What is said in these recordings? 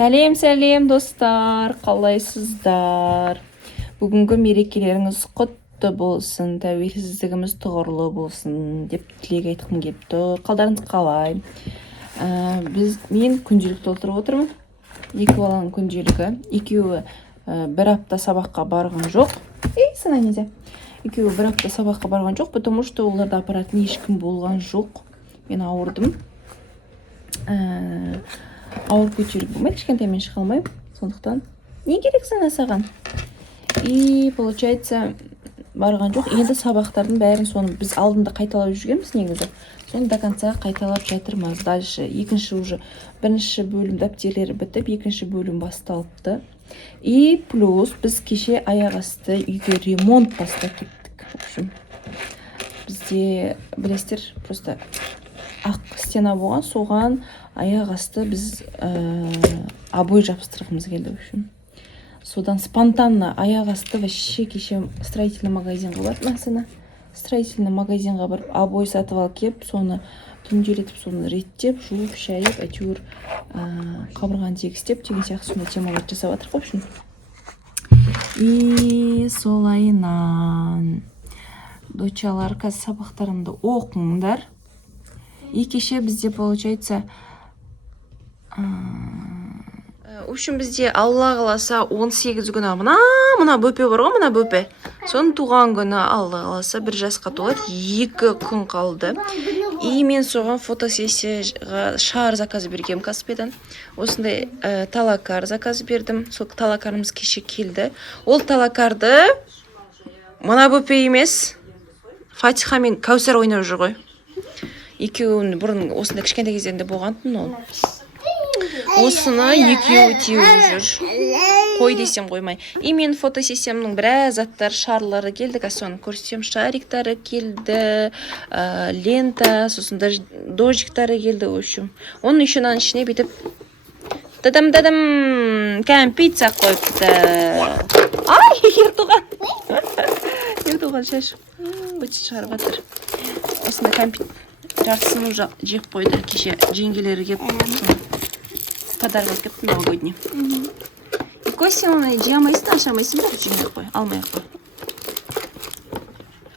Сәлем достар, қалайсыздар? Бүгінгі мерекелеріңіз құтты болсын, тәуелсіздігіміз тұғырлы болсын деп тілек айтқым келіп тұр. Қалдарыңыз қалай? Мен күнделікті отырып отырмын. Екі баланың күнделігі. Екеуі бір апта сабаққа барған жоқ. Екеуі бір апта сабаққа барған жоқ, потому что оларды апаратын ешкім болған жоқ. Мен ауырдым. Ауыр көтеріп болмайды, кішкентаймен шыға алмаймын, сондықтан не керек саған? И получается барған жоқ. Енді сабақтардың бәрін соны біз алдында қайталап жүргенбіз негізі. Соны до конца қайталап жатырмыз. Дальше бірінші бөлім дәптерлері бітіп, екінші бөлім басталыпты. И плюс біз кеше аяқ асты үйге ремонт бастап кеттік. В общем, бізде білесіздер, просто ақ стена болған, соған аяқ асты біз обой жабыстырғымыз келді. В общем, содан спонтанно аяқ асты вообще кеше строительный магазинға барып, строительный магазинға барып обой сатып алып келіп, соны түнделетіп, соны реттеп, жуып, шайып, әйтеуір қабырғаны тегістеп деген сияқты сондай темаларды жасап жатырмық. В общем, и солайынан дочалар, қазір сабақтарымды оқыңдар. И кеше бізде получается, в общем, бізде Алла қаласа 18 күні мына бөпе бар ғой, мына бөпе. Соның туған күні Алла қаласа 1 жасқа толады, 2 күн қалды. И мен соған фотосессияға шар заказ бергем Каспидан. Осындай талакар заказ бердім. Сол талакарымыз кеше келді. Ол талакарды мына бөпе емес, Фатиха мен Кәусар ойнап жүр ғой. Екеуін бұрын осында кішкентай кездерінде болғантын ол. Осыны екеуі теуіп жүр. Қой десем қоймай. И мен фотосессиямның біраз заттар, шарлары келді. Соны көрсетем, шариктары келді, лента, сосын дожиктары келді. В общем, оның үшінен ішіне бетіп дадым, кәмпит сақ қойыпты. Ай, ертуған шаш. Өтсі шығарып атыр. Осында кәмпит жартысын уже жеп қойды. Кеше жеңгелері кеп подарок кеп новогодний. И Костя оны жей алмайсың, аша алмайсың, бірақ жеңдік қой, алмай қой.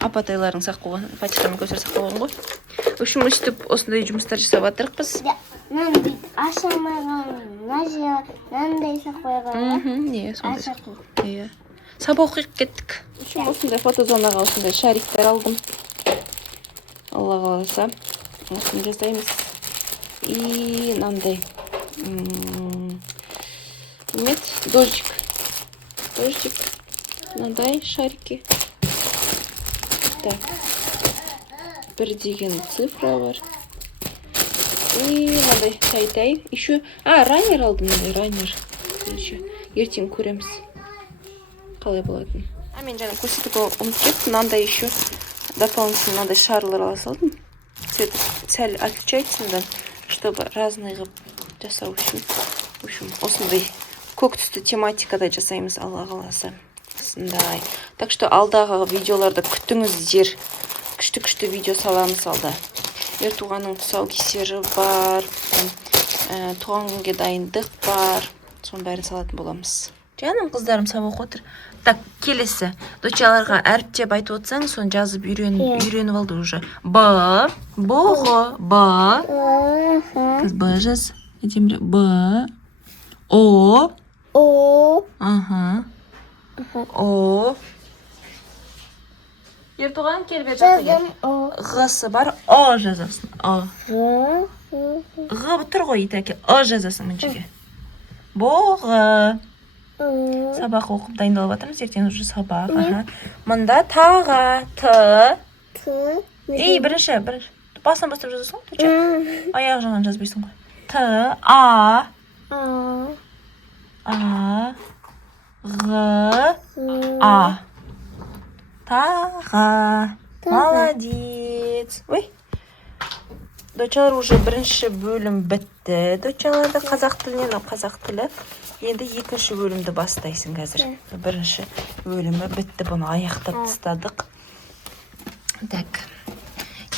Апатайларың сақ қойған, Фатиханың Кәусар сақ қойған ғой. В общем, өстіп осындай жұмыстар жасап жатырмыз. Нандай аша алмайған, нандай сақ қойған. Не, сондай сақ қойған. Сабақ оқиып кеттік. В общем, осындай фотозонаға осындай шариктер алдым. Алла қаласа, осыны жасаймыз. И нандай дождик, мынандай шарики. Так, 1 деген цифра бар. И мынандай тай. Еще, раннер алдым, мындай раннер. Ертең көреміз қалай болатын. Мен жаңа көрсетіп ұмытып кеттім. Мынандай еще дополнительно мынандай шарлар ала салдым. Цвет сәл отличается, чтобы разные қылып жасау үшін. В общем, осындай көк түсті тематикада жасаймыз Алла қаласа. Осындай. Так что алдағы видеоларды күтіңіздер. Күшті видео саламыз алда. Ертуғанның тұсаукесері бар, туған күнге дайындық бар. Соның бәрін салатын боламыз. Жаным қыздарым сабақ отыр. Так, келесі. Дочаларға әріптеп айтып отсаң, соны жазып үйреніп алды уже. Б, Б, Қыз Б жаз. Б, О, О. Ертуған келбет жатыр. Ғысы бар, О жазасын. Ғы тұр ғой, итәке. О жазасын мүншеге. Боғы. Сабақ оқып дайындалып жатырмыз, ертең уже сабақ. Мында таға, Т. Бірінші. Басынан бастап жазасың, аяқ жағынан жазбайсың ғой. Т, А. Г, А. Таға. Молодец. Дочалар уже бірінші бөлім бітті. Дочаларды қазақ тілінен, қазақ тілі. Енді екінші бөлімді бастайсың қазір. Бірінші бөлімі бітті, бұны аяқтап тастадық. Так,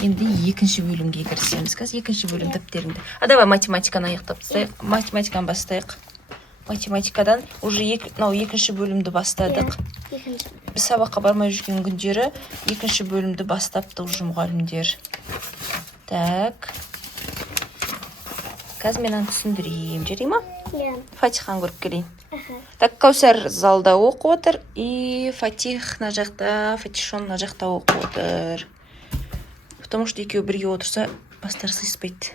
енді екінші бөлімге кірісеміз. Қазір екінші бөлім дәптеріңді. Давай математиканы аяқтап тастайық. Математиканы бастайық. математикадан уже екінші бөлімді бастадық. екінші. Біз сабаққа бармай жүрген күндері екінші бөлімді бастапты уже мұғалімдер. Так. Қазір мен аны түсіндірейін, жарай ма? Иә. Фатиханы көріп келейін. Так, Каусар залда оқып отыр, и Фатих на жақта, Фатишон на жақта оқып отыр. Потому что екеуі бірге отырса, бастары сыйыспайды.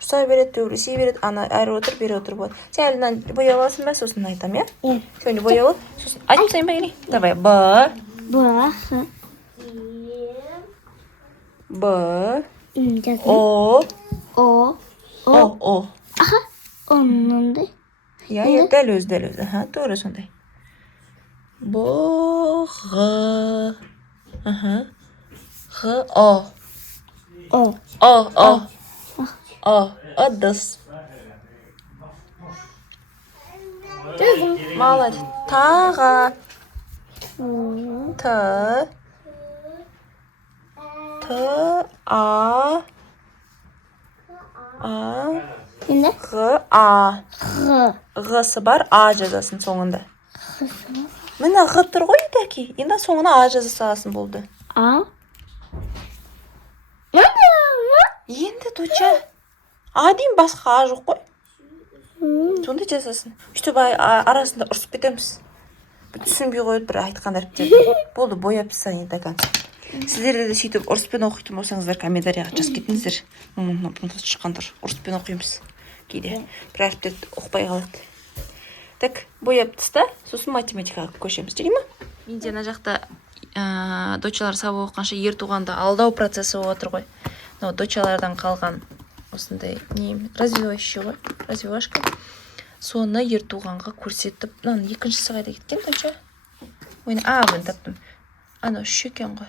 Ұстай береді, төбелесе береді, ана әрі отыр, бері отыр болады. Сен әлінен боя аласың ба, сосын айтам, иә? Иә. Сен боя ал, сосын айтып сайын ба келейін? Давай, Б, О, О. Аха, онындай. Иә, дәл өзі. Аха, тура сондай. Б, Г, аха, Г, О. О, ыдыс. Молодец. Тағы. Т, А, Енді? Г, А. Х. Ғысы бар, А жазасын соңында. Міне Г тұр ғой, дәке. Енді соңына А жаза саласың болды. А? Енді доча. А дейін басқа А жоқ қой. Сонда жазасын. Үштіп арасында ұрсып кетеміз. Түсінбей қойып бір айтқан әріптерді. Болды, бояп тастайын до конца. Сіздерді де сөйтіп ұрыспен оқитын болсаңыздар комментарияға жазып кетіңіздер. Шыққандар ұрыспен оқимыз кейде. Бір әріптерді оқпай қалады. Так, бояп таста, сосын математикаға көшеміз, жарай ма? Менде ана жақта дочалар сабақ оқығанша ер туғанда алдау процесі болып отыр ғой. Дочалардан қалған осындай развивающий ғой, развивашка. Соны ер туғанға көрсетіп, екіншісі қайда кеткен, доча? Мен таптым. Ана үш екен ғой.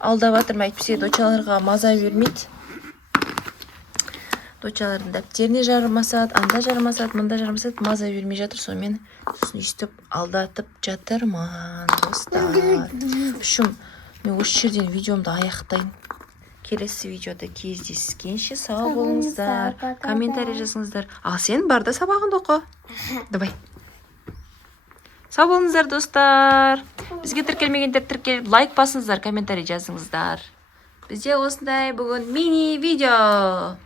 Алдап жатырмын, әйтпесе дочаларға маза бермейді. Дочалардың дәптеріне жармасады, анда жармасады, мында жармасады, маза бермей жатыр. Сонымен сосын өйстіп алдатып жатырмын, достар. Үшім, мен осы жерден видеомды аяқтайын. Келесі видеода кездескенше сау болыңыздар, комментарий жазыңыздар. Ал сен барда сабағыңды оқы. Давай. Сау болыңыздар, достар. Бізге тіркелмегендер тіркеліп, лайк басыңыздар, комментарий жазыңыздар. Бізде осындай бүгін мини видео.